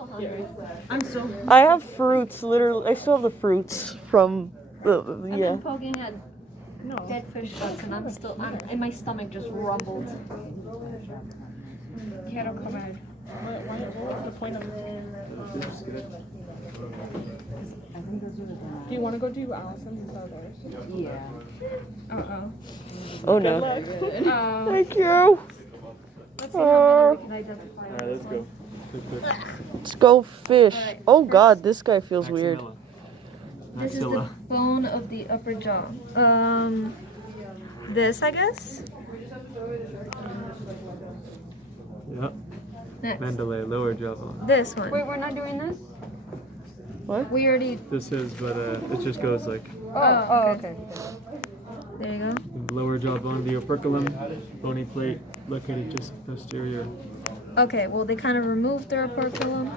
so hungry. I have fruits, literally. I still have the fruits from the, I've yeah. been poking at dead fish guts and and my stomach just rumbled. Quiero comer. What was the point of it? Do you want to go do Allison's instead of theirs? Yeah. Oh no. Thank you. Let's see how many we can identify. Alright, let's go. Let's go fish. Oh god, this guy feels weird. This is the bone of the upper jaw. This, I guess? Yep. Next. Mandalay, lower jawbone. This one. Wait, we're not doing this? What? We already... This is, but it just goes like Oh, okay. There you go. lower jawbone, the operculum, bony plate, located just posterior. Okay, well, they kind of removed their operculum.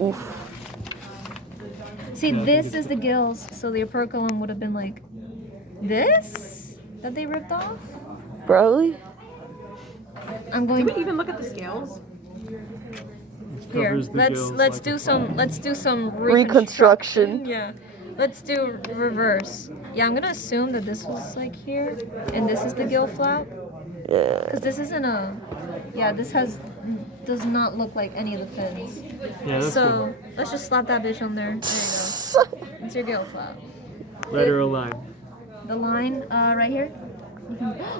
Oof. See, this is the gills, so the operculum would have been like this that they ripped off. Probably. I'm going. Did we even look at the scales? Here, Covers the let's gills let's like do a some flap. let's do some Reconstruction. Yeah, let's do reverse. Yeah, I'm gonna assume that this was like here, and this is the gill flap, Yeah. because this isn't a. Yeah, this does not look like any of the fins. Yeah, that's So let's just slap that bitch on there. There you go. It's your gill flap. cool. Lateral line. The line right here.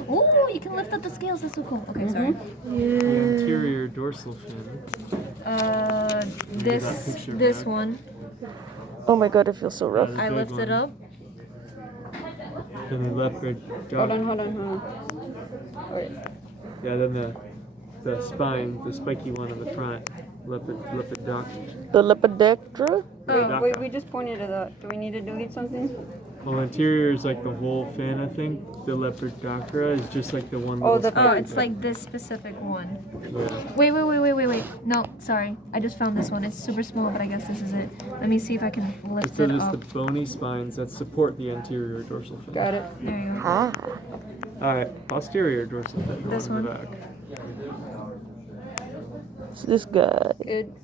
Oh, you can lift up the scales. That's so cool. Okay, sorry. The anterior dorsal fin. This picture this back. one. Oh my god, it feels so rough. I big lift it one. up. Then the leopard jaw. Hold on. Wait. Yeah, then the spine, the spiky one in the front. Leopard dock. The lepidectra? Wait, we just pointed to that. Do we need to delete something? Well, anterior is like the whole fin, I think. The leopard docra is just like the one. Oh, little the- Oh, spiky it's thing. like this specific one. Yeah. Wait. No, sorry. I just found this one. It's super small, but I guess this is it. Let me see if I can lift So it just up. the bony spines that support the anterior dorsal fin. Got it. There you go. Ah. Alright, posterior dorsal fin. This in the one. back. It's this guy. Good.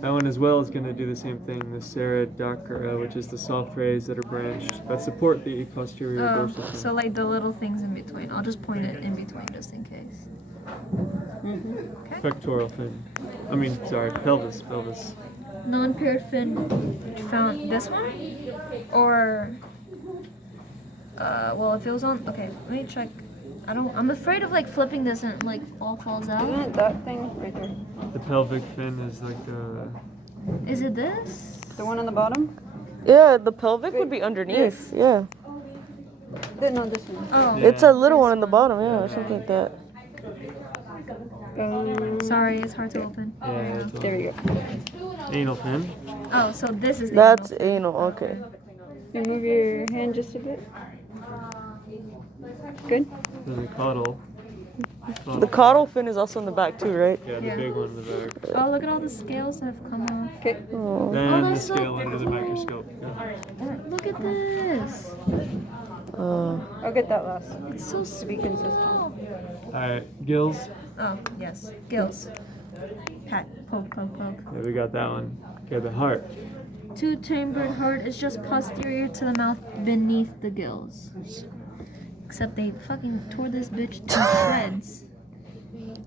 That one as well is going to do the same thing. The ceratocra, which is the soft rays that are branched that support the posterior Oh, dorsal fin. so like the little things in between. I'll just point it in between just in case. Pectoral fin. I mean, sorry, pelvis. Non-paired fin found this one? Or well, if it was on, okay, let me check. I'm afraid of like flipping this and like all falls out. Isn't it that thing right there? The pelvic fin is like Is it this? The one on the bottom? Yeah, the pelvic would be underneath. Yeah. No, this one. Oh, It's a little one in the bottom, yeah, or something like that. sorry, it's hard to open. There we go. anal fin. Oh, so this is the That's anal. anal, okay. You move your hand just a bit. Good. Then the caudal. The caudal fin is also in the back too, right? Yeah, the Yeah. big one in the back. Oh, look at all the scales that have come off. Okay. Oh. Then the that's so scale under the microscope. Look at this. I'll get that last. It's so To be consistent. small. Alright, gills. Oh, yes. Gills. Pat. Poke. Yeah, we got that one. Okay, the heart. Two-chambered heart is just posterior to the mouth beneath the gills. Except they fucking tore this bitch to shreds.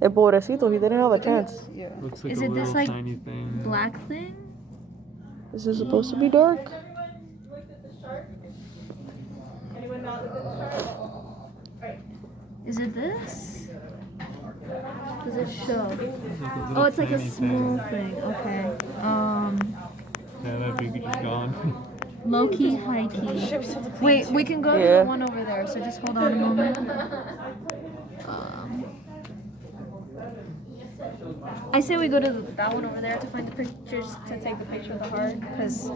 El pobrecito, he didn't have a chance. Yeah. Looks like Is a it little this, like, tiny thing. Black thing? Is this supposed to be dark? Is it this? Does it show? Little Oh, it's like a tiny small thing. thing. Okay. Yeah, that'd be just gone. Low key, high key. Wait, we can go to Yeah. the one over there. So just hold on a moment. I say we go to that one over there to find the pictures to take the picture of the heart because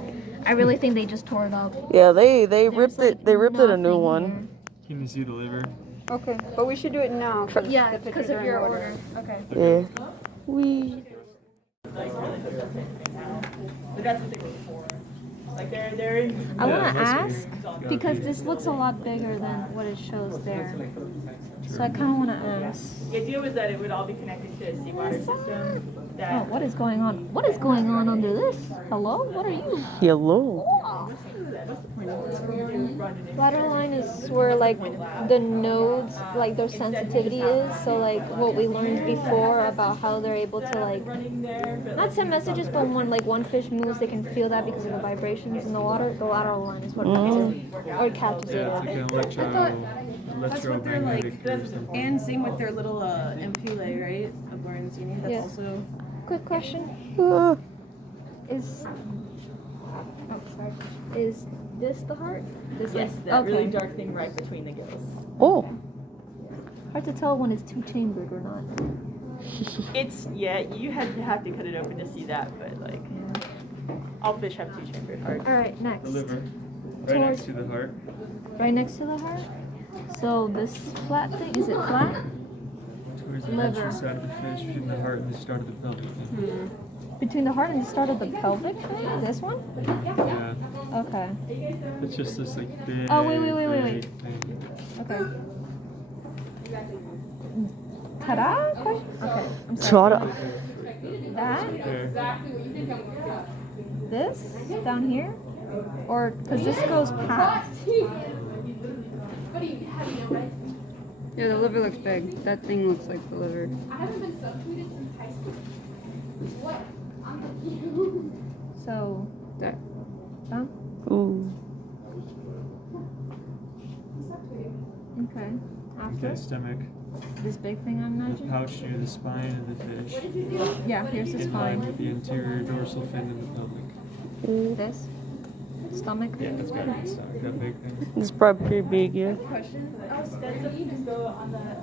I really think they just tore it up. Yeah, they There's, ripped like, it. They ripped it a new nothing one. Can you see the liver? Okay, but we should do it now. here. Yeah, the because pictures of are in your order. Okay. Yeah. We. I want Yeah, to that's ask because this looks a lot bigger than what it shows there. So I kind of want to ask. The idea was that it would all be connected to a seawater system. Oh, what is going on? What is going on under this? Hello? What are you? Hello. Lateral line is where like the nodes, like their sensitivity is. So like what we learned before about how they're able to like not send messages, but when like one fish moves, they can feel that because of the vibrations in the water. The lateral line is what or catches it. Yeah, it's like an That's what they're like. electromagnetic or something. And same with their little ampullae, right? Of Lorenzini. That's Yeah. also. Quick question: Uh, Is is this the heart? This Yes, is that okay. really dark thing right between the gills. oh. Hard to tell when it's two chambered or not. It's you have to cut it open to see that, but like all fish have two chambered hearts. All right, next. The liver, right next to the heart. Right next to the heart. So this flat thing, is it flat? Towards the Liver. ventral side of the fish, between the heart and the start of the pelvic fin. Between the heart and the start of the pelvic fin? This one? Yeah, Okay. it's just this like big. Oh, wait. big thing. Okay. Ta-da? Question? Okay. I'm sorry. Chara. That? There. This? Down here? Or, because this goes past. Yeah, the liver looks big. That thing looks like the liver. So, That. huh? Ooh. Okay. After? Okay, stomach. This big thing I The imagine? pouch near the spine of the fish. Yeah, here's the In line spine. with the anterior dorsal fin and the pelvic. This? Stomach? Yeah, that's gotta be stomach, that big thing. It's probably pretty big, yeah.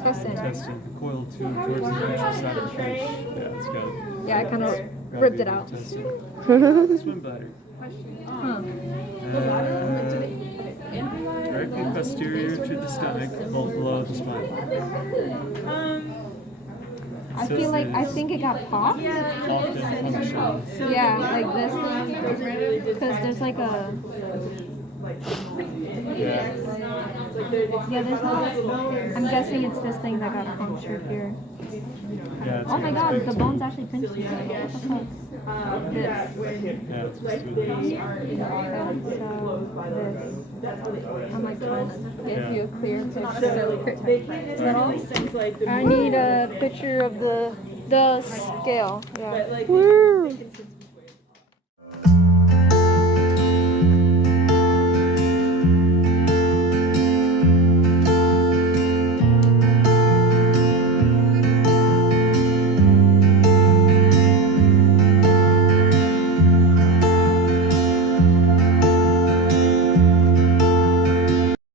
Testing. Intestine, the coiled tube towards the ventral side of the fish. Yeah, it's got. Yeah, I kind of gotta ripped be it the out. intestine. Swim bladder. Huh. Directly posterior to the stomach, below the spine. I feel like, I think it got popped. Often function. Yeah, like this one. Because there's like a. Yeah. Yeah, there's no. I'm guessing it's this thing that got punctured here. Yeah, it's Oh my got god, this the big bone's actually pinched here. What the fuck? This. Yeah, it's supposed to be this. Okay, so this. I'm like trying to give you a clear picture. Is that all? Things like the I need a picture of the scale. Yeah. like Woo.